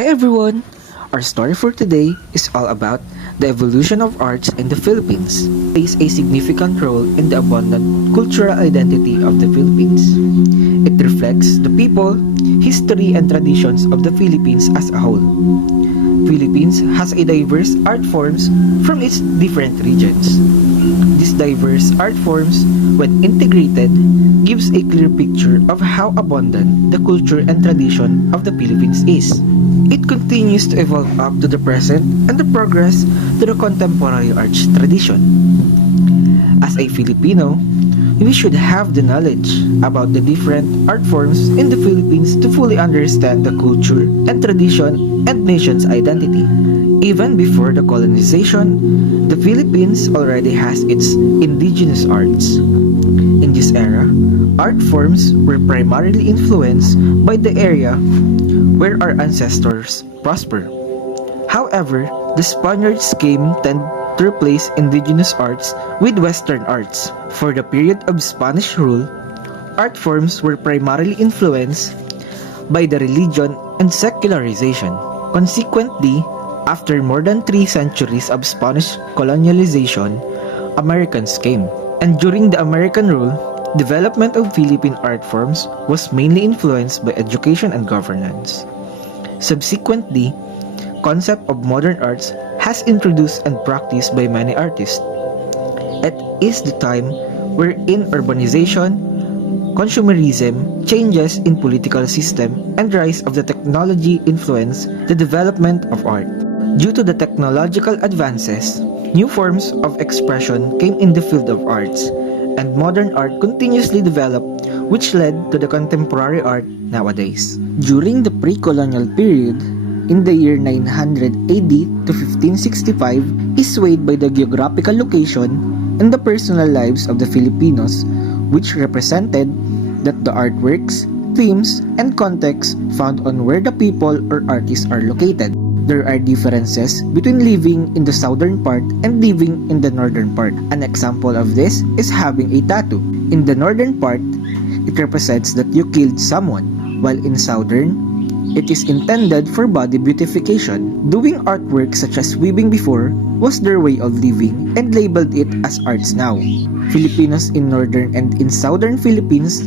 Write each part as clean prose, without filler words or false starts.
Hi everyone! Our story for today is all about the evolution of arts in the Philippines. It plays a significant role in the abundant cultural identity of the Philippines. It reflects the people, history, and traditions of the Philippines as a whole. Philippines has a diverse art forms from its different regions. These diverse art forms, when integrated, gives a clear picture of how abundant the culture and tradition of the Philippines is. It continues to evolve up to the present and the progress to the contemporary arts tradition. As a Filipino, we should have the knowledge about the different art forms in the Philippines to fully understand the culture and tradition and nation's identity. Even before the colonization, the Philippines already has its indigenous arts. In this era, art forms were primarily influenced by the area where our ancestors prospered. However, the Spaniards came tend to replace indigenous arts with Western arts. For the period of Spanish rule, art forms were primarily influenced by the religion and secularization. Consequently, after more than 3 centuries of Spanish colonialization, Americans came. And during the American rule, development of Philippine art forms was mainly influenced by education and governance. Subsequently, concept of modern arts has introduced and practiced by many artists. It is the time wherein urbanization, consumerism, changes in political system, and rise of the technology influence the development of art. Due to the technological advances, new forms of expression came in the field of arts, and modern art continuously developed, which led to the contemporary art nowadays. During the pre-colonial period, in the year 900 AD to 1565, is swayed by the geographical location and the personal lives of the Filipinos, which represented that the artworks, themes, and context found on where the people or artists are located. There are differences between living in the southern part and living in the northern part. An example of this is having a tattoo. In the northern part, it represents that you killed someone, while in southern, it is intended for body beautification. Doing artwork such as weaving before was their way of living and labeled it as arts now. Filipinos in northern and in southern Philippines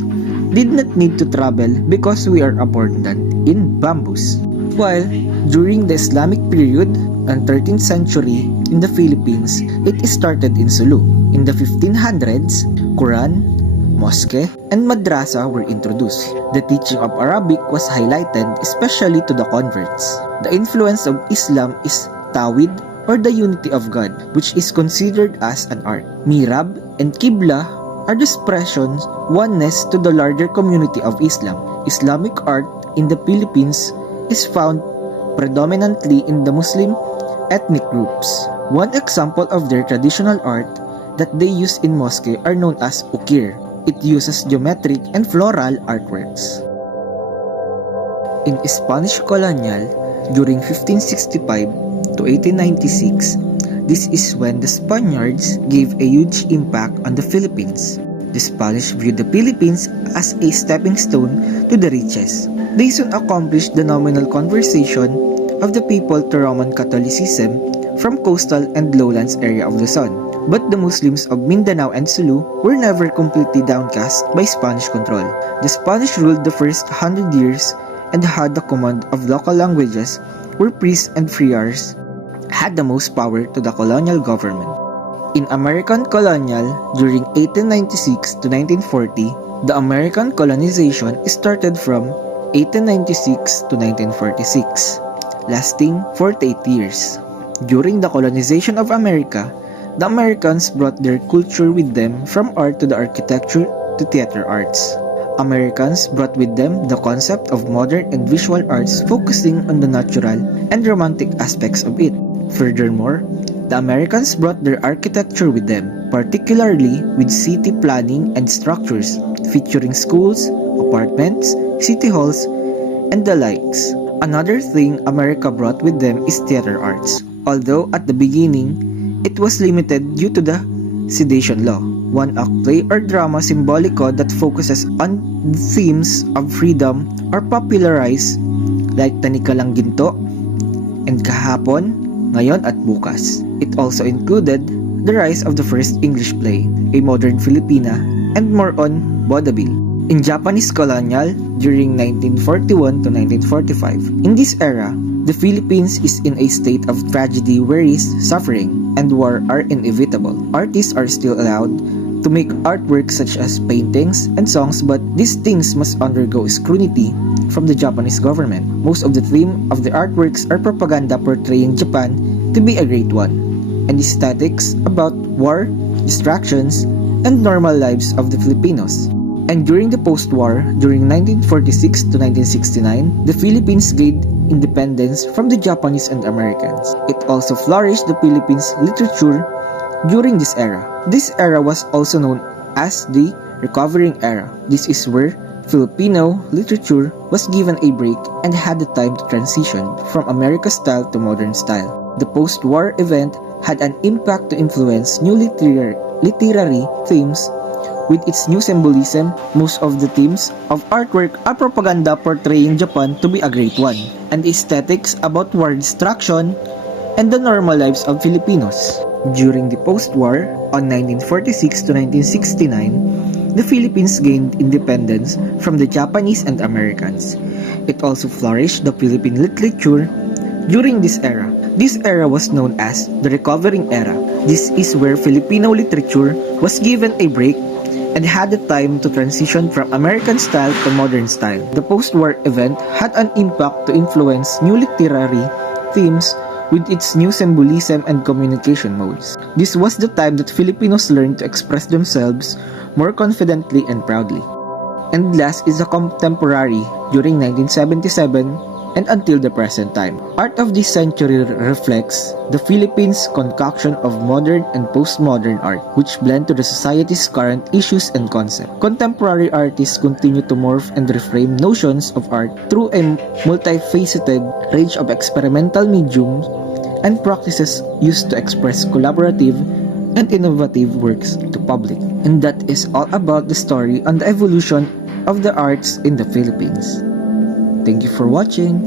did not need to travel because we are abundant in bamboos. While during the Islamic period and 13th century in the Philippines, it started in Sulu. In the 1500s, Quran, mosque, and madrasa were introduced. The teaching of Arabic was highlighted, especially to the converts. The influence of Islam is Tawhid, or the unity of God, which is considered as an art. Mirab and Qibla are the expressions oneness to the larger community of Islam. Islamic art in the Philippines is found predominantly in the Muslim ethnic groups. One example of their traditional art that they use in mosque are known as ukir. It uses geometric and floral artworks. In Spanish colonial, during 1565 to 1896, this is when the Spaniards gave a huge impact on the Philippines. The Spanish viewed the Philippines as a stepping stone to the riches. They soon accomplished the nominal conversion of the people to Roman Catholicism from coastal and lowlands area of Luzon. But the Muslims of Mindanao and Sulu were never completely downcast by Spanish control. The Spanish ruled the first 100 years and had the command of local languages, where priests and friars had the most power to the colonial government. In American colonial, during 1896 to 1940, the American colonization started from 1896 to 1946, lasting 48 years. During the colonization of America, the Americans brought their culture with them, from art to the architecture to theater arts. Americans brought with them the concept of modern and visual arts, focusing on the natural and romantic aspects of it. Furthermore, the Americans brought their architecture with them, particularly with city planning and structures, featuring schools, apartments, city halls, and the likes. Another thing America brought with them is theater arts. Although at the beginning, it was limited due to the sedation law. One-act play or drama symbolico that focuses on themes of freedom or popularized like Tanikalang Ginto and Kahapon, Ngayon at Bukas. It also included the rise of the first English play, A Modern Filipina, and more on vaudeville. In Japanese colonial during 1941 to 1945. In this era, the Philippines is in a state of tragedy, worries, suffering, and war are inevitable. Artists are still allowed to make artwork such as paintings and songs, but these things must undergo scrutiny from the Japanese government. Most of the theme of the artworks are propaganda portraying Japan to be a great one, and aesthetics about war, distractions, and normal lives of the Filipinos. And during the post-war, during 1946 to 1969, the Philippines gained independence from the Japanese and Americans. It also flourished the Philippines literature during this era. This era was also known as the recovering era. This is where Filipino literature was given a break and had the time to transition from American style to modern style. The post-war event had an impact to influence new literary themes. With its new symbolism, most of the themes of artwork are propaganda portraying Japan to be a great one, and aesthetics about war destruction and the normal lives of Filipinos. During the post-war, on 1946 to 1969, the Philippines gained independence from the Japanese and Americans. It also flourished the Philippine literature during this era. This era was known as the recovering era. This is where Filipino literature was given a break and had the time to transition from American style to modern style. The post-war event had an impact to influence new literary themes with its new symbolism and communication modes. This was the time that Filipinos learned to express themselves more confidently and proudly. And last is the contemporary during 1977 and until the present time. Art of this century reflects the Philippines' concoction of modern and postmodern art, which blend to the society's current issues and concepts. Contemporary artists continue to morph and reframe notions of art through a multifaceted range of experimental mediums and practices used to express collaborative and innovative works to public. And that is all about the story on the evolution of the arts in the Philippines. Thank you for watching.